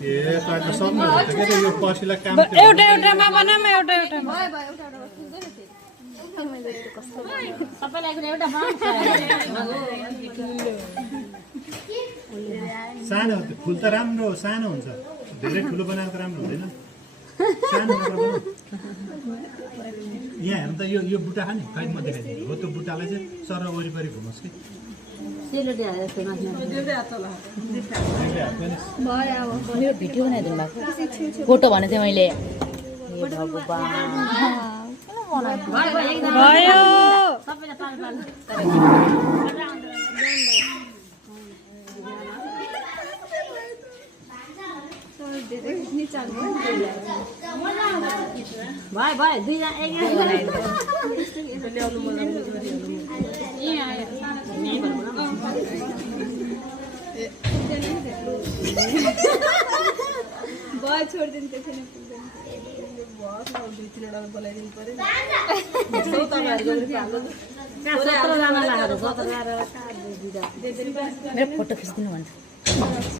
ए काट्न सक्नुहुन्छ के त यो पसिला काम एउटा एउटामा बनाऊँ एउटा एउटामा सानो फुल त राम्रो सानो हुन्छ धेरै ठुलो बनाएको त राम्रो हुँदैन सानो मात्र बनाऊ यहाँ हेर्नु त यो बुट्टा खाने कहीँ म देखाइदिन्छु हो त्यो बुट्टालाई चाहिँ सर वरिपरि घुमोस् कि यो भिडियो बनाइदिनु भएको फोटो भने चाहिँ मैले भयो भाइ दुईजना बाय छोड़ दिन कैसे नहीं मेरो फोटो खिच्दिनु भन्छ